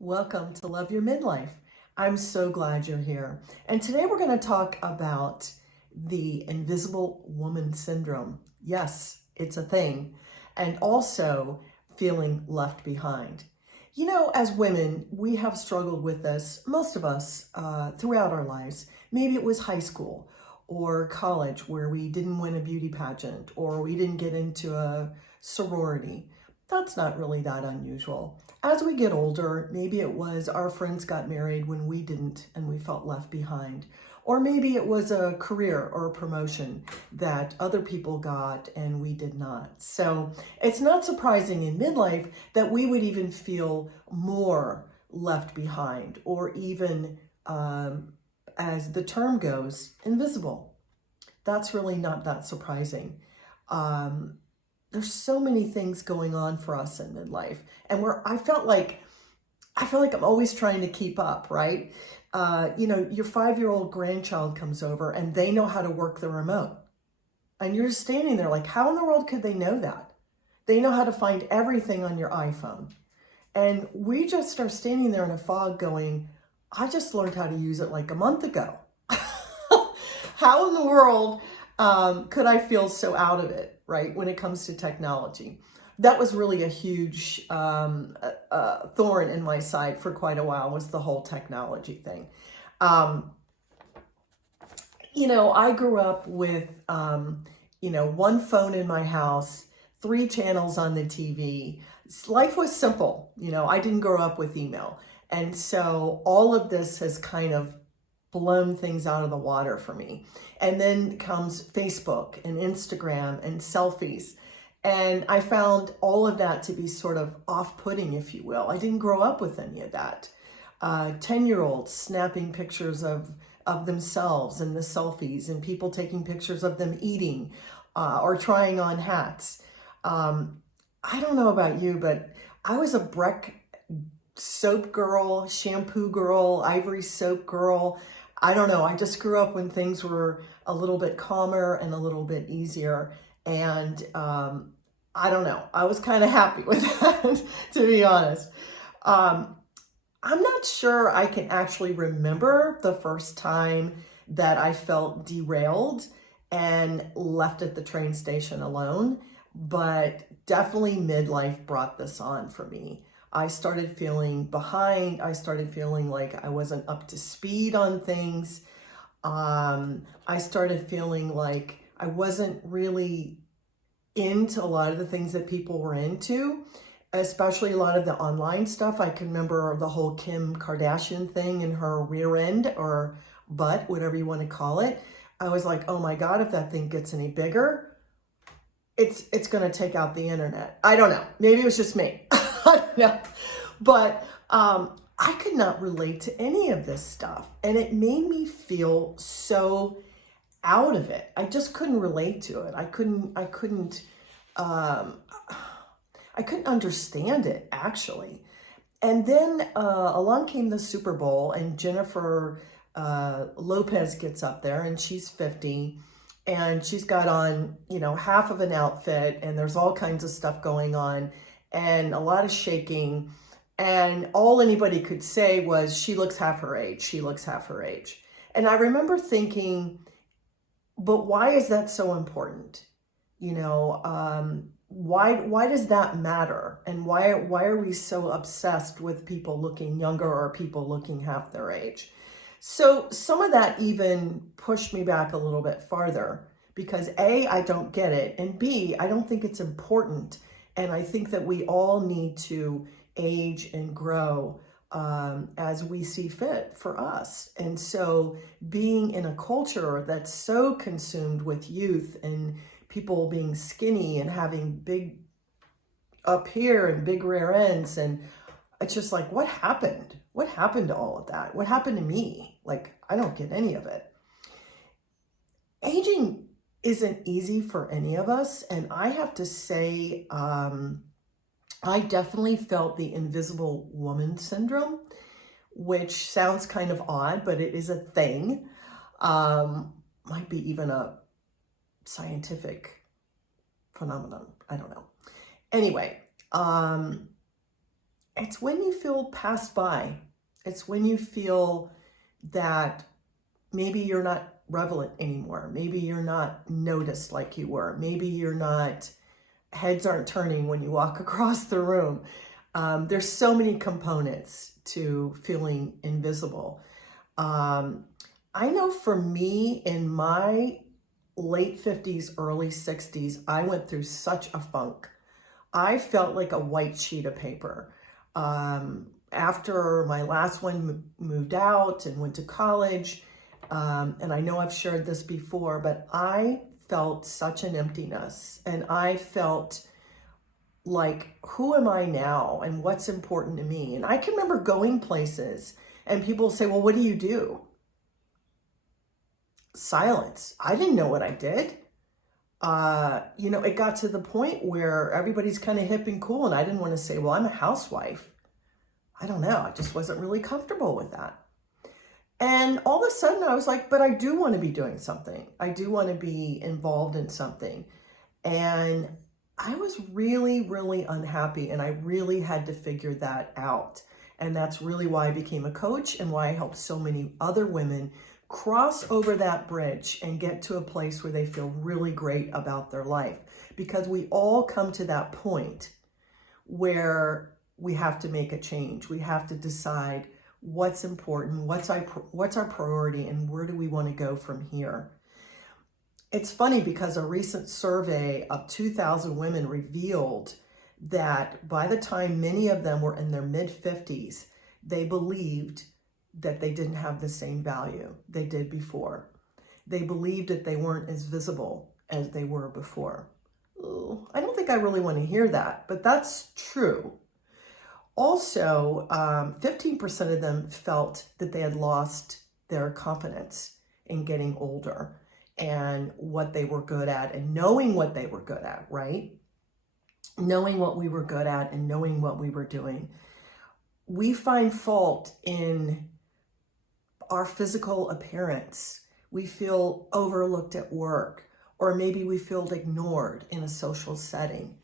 Welcome to Love Your Midlife. I'm so glad you're here. And today we're going to talk about the invisible woman syndrome. Yes, it's a thing. And also feeling left behind. You know, as women, we have struggled with this, most of us, throughout our lives. Maybe it was high school or college where we didn't win a beauty pageant or we didn't get into a sorority. That's not really that unusual. As we get older, maybe it was our friends got married when we didn't and we felt left behind. Or maybe it was a career or a promotion that other people got and we did not. So it's not surprising in midlife that we would even feel more left behind or even, as the term goes, invisible. That's really not that surprising. There's so many things going on for us in midlife, and I feel like I'm always trying to keep up, right? Your 5-year-old grandchild comes over and they know how to work the remote, and you're just standing there like, how in the world could they know that? They know how to find everything on your iPhone, and we just are standing there in a fog going, I just learned how to use it like a month ago. How in the world could I feel so out of it, right, when it comes to technology? That was really a huge thorn in my side for quite a while, was the whole technology thing. I grew up with, one phone in my house, 3 channels on the TV. Life was simple. I didn't grow up with email. And so all of this has kind of blown things out of the water for me. And then comes Facebook and Instagram and selfies. And I found all of that to be sort of off-putting, if you will. I didn't grow up with any of that. 10-year-olds snapping pictures of themselves and the selfies, and people taking pictures of them eating or trying on hats. I don't know about you, but I was a Breck soap girl, shampoo girl, Ivory soap girl. I don't know. I just grew up when things were a little bit calmer and a little bit easier. And I don't know. I was kind of happy with that, to be honest. I'm not sure I can actually remember the first time that I felt derailed and left at the train station alone, but definitely midlife brought this on for me. I started feeling behind. I started feeling like I wasn't up to speed on things. I started feeling like I wasn't really into a lot of the things that people were into, especially a lot of the online stuff. I can remember the whole Kim Kardashian thing and her rear end or butt, whatever you want to call it. I was like, oh my God, if that thing gets any bigger, it's going to take out the internet. I don't know. Maybe it was just me. I don't know. But I could not relate to any of this stuff. And it made me feel so out of it. I just couldn't relate to it. I couldn't understand it, actually. And then along came the Super Bowl, and Jennifer Lopez gets up there, and she's 50, and she's got on, half of an outfit, and there's all kinds of stuff going on, and a lot of shaking. And all anybody could say was, she looks half her age. She looks half her age. And I remember thinking, but why is that so important? Why does that matter? And why are we so obsessed with people looking younger or people looking half their age? So some of that even pushed me back a little bit farther because A, I don't get it, and B, I don't think it's important. And I think that we all need to age and grow as we see fit for us. And so being in a culture that's so consumed with youth and people being skinny and having big up here and big rear ends, and it's just like, what happened? What happened to all of that? What happened to me? Like, I don't get any of it. Aging isn't easy for any of us. And I have to say, I definitely felt the invisible woman syndrome, which sounds kind of odd, but it is a thing. Might be even a scientific phenomenon. I don't know. Anyway, It's when you feel passed by. It's when you feel that maybe you're not relevant anymore. Maybe you're not noticed like you were. Maybe you're not, heads aren't turning when you walk across the room. There's so many components to feeling invisible. I know for me, in my late 50s, early 60s, I went through such a funk. I felt like a white sheet of paper. After my last one moved out and went to college, and I know I've shared this before, but I felt such an emptiness, and I felt like, who am I now and what's important to me? And I can remember going places and people say, well, what do you do? Silence. I didn't know what I did. It got to the point where everybody's kind of hip and cool, and I didn't want to say, well, I'm a housewife. I don't know. I just wasn't really comfortable with that. And all of a sudden I was like, but I do want to be doing something. I do want to be involved in something. And I was really, really unhappy, and I really had to figure that out. And that's really why I became a coach and why I helped so many other women cross over that bridge and get to a place where they feel really great about their life. Because we all come to that point where we have to make a change. We have to decide what's important, what's our priority, and where do we want to go from here. It's funny because a recent survey of 2,000 women revealed that by the time many of them were in their mid-50s, they believed that they didn't have the same value they did before. They believed that they weren't as visible as they were before. Ooh, I don't think I really want to hear that, but that's true. Also, 15% of them felt that they had lost their confidence in getting older and what they were good at and knowing what they were good at, right? Knowing what we were good at and knowing what we were doing. We find fault in our physical appearance. We feel overlooked at work, or maybe we feel ignored in a social setting.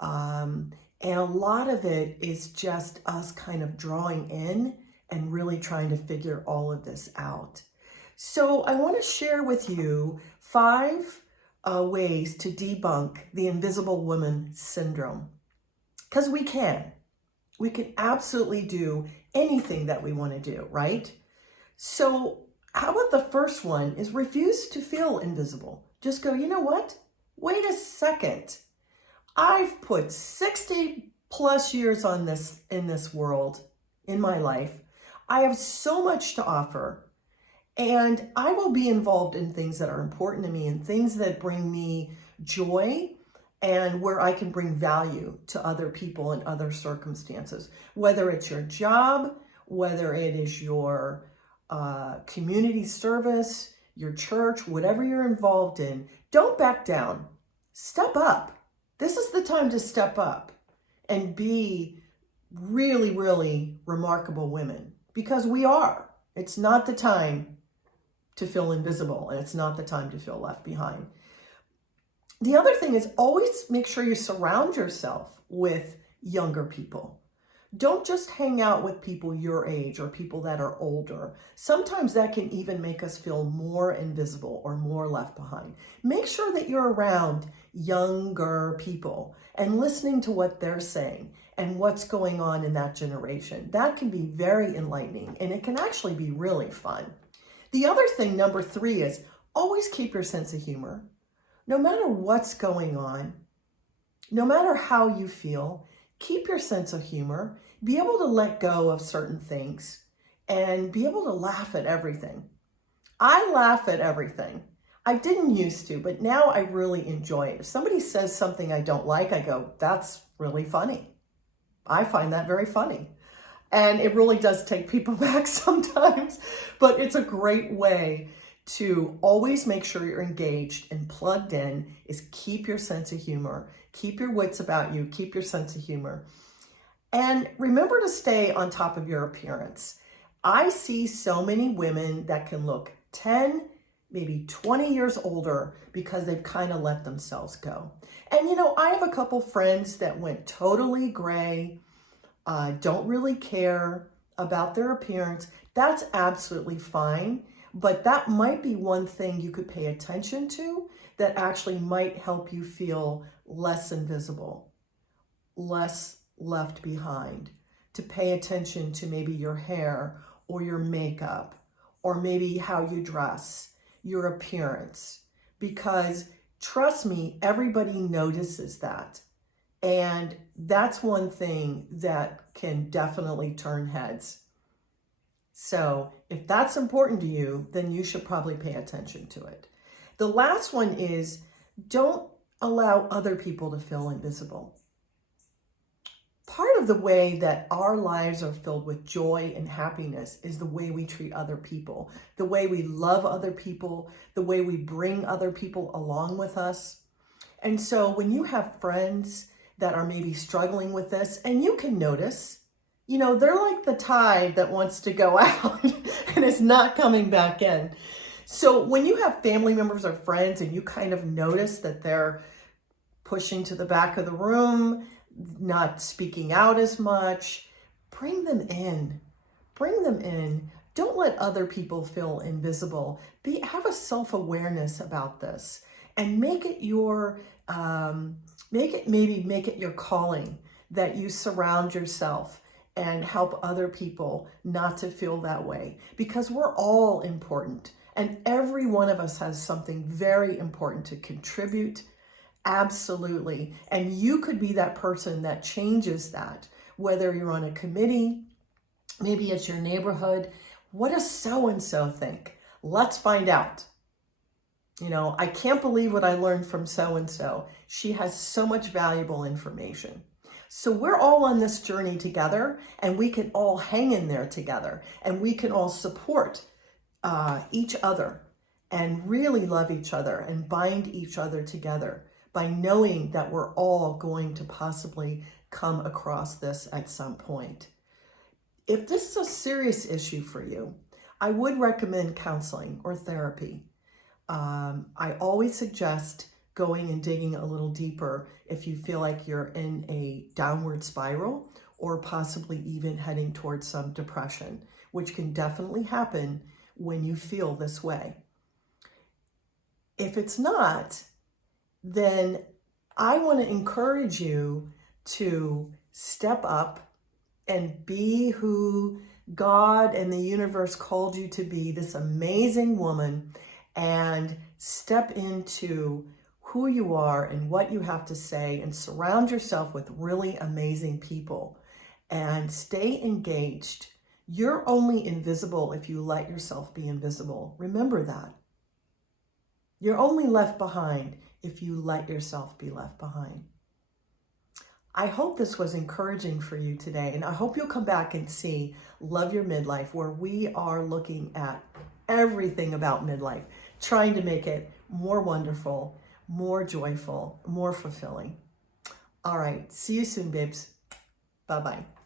And a lot of it is just us kind of drawing in and really trying to figure all of this out. So I want to share with you 5 ways to debunk the invisible woman syndrome. Because we can. We can absolutely do anything that we want to do, right? So how about the first one is refuse to feel invisible. Just go, you know what? Wait a second. I've put 60 plus years on this in this world, in my life. I have so much to offer, and I will be involved in things that are important to me and things that bring me joy and where I can bring value to other people in other circumstances, whether it's your job, whether it is your community service, your church, whatever you're involved in. Don't back down. Step up. This is the time to step up and be really, really remarkable women, because we are. It's not the time to feel invisible, and it's not the time to feel left behind. The other thing is always make sure you surround yourself with younger people. Don't just hang out with people your age or people that are older. Sometimes that can even make us feel more invisible or more left behind. Make sure that you're around younger people and listening to what they're saying and what's going on in that generation. That can be very enlightening, and it can actually be really fun. The other thing, number 3, is always keep your sense of humor. No matter what's going on, no matter how you feel, keep your sense of humor, be able to let go of certain things, and be able to laugh at everything. I laugh at everything. I didn't used to, but now I really enjoy it. If somebody says something I don't like, I go, that's really funny. I find that very funny. And it really does take people back sometimes, but it's a great way to always make sure you're engaged and plugged in, is keep your sense of humor, keep your wits about you, keep your sense of humor. And remember to stay on top of your appearance. I see so many women that can look 10, maybe 20 years older because they've kind of let themselves go. And I have a couple friends that went totally gray. don't really care about their appearance, that's absolutely fine. But that might be one thing you could pay attention to that actually might help you feel less invisible, less left behind. To pay attention to maybe your hair or your makeup, or maybe how you dress, your appearance. Because trust me, everybody notices that. And that's one thing that can definitely turn heads. So if that's important to you, then you should probably pay attention to it. The last one is, don't allow other people to feel invisible. Part of the way that our lives are filled with joy and happiness is the way we treat other people, the way we love other people, the way we bring other people along with us. And so when you have friends that are maybe struggling with this, and you can notice, they're like the tide that wants to go out and is not coming back in. So when you have family members or friends and you kind of notice that they're pushing to the back of the room, not speaking out as much, bring them in. Bring them in. Don't let other people feel invisible. Have a self-awareness about this and make it your calling, that you surround yourself and help other people not to feel that way, because we're all important and every one of us has something very important to contribute. Absolutely. And you could be that person that changes that, whether you're on a committee, maybe it's your neighborhood. What does so-and-so think? Let's find out. I can't believe what I learned from so-and-so. She has so much valuable information. So we're all on this journey together, and we can all hang in there together, and we can all support each other and really love each other and bind each other together by knowing that we're all going to possibly come across this at some point. If this is a serious issue for you, I would recommend counseling or therapy. I always suggest going and digging a little deeper if you feel like you're in a downward spiral or possibly even heading towards some depression, which can definitely happen when you feel this way. If it's not, then I want to encourage you to step up and be who God and the universe called you to be, this amazing woman, and step into who you are and what you have to say, and surround yourself with really amazing people and stay engaged. You're only invisible if you let yourself be invisible. Remember that. You're only left behind if you let yourself be left behind. I hope this was encouraging for you today, and I hope you'll come back and see Love Your Midlife, where we are looking at everything about midlife, trying to make it more wonderful, more joyful, more fulfilling. All right, see you soon, babes. Bye-bye.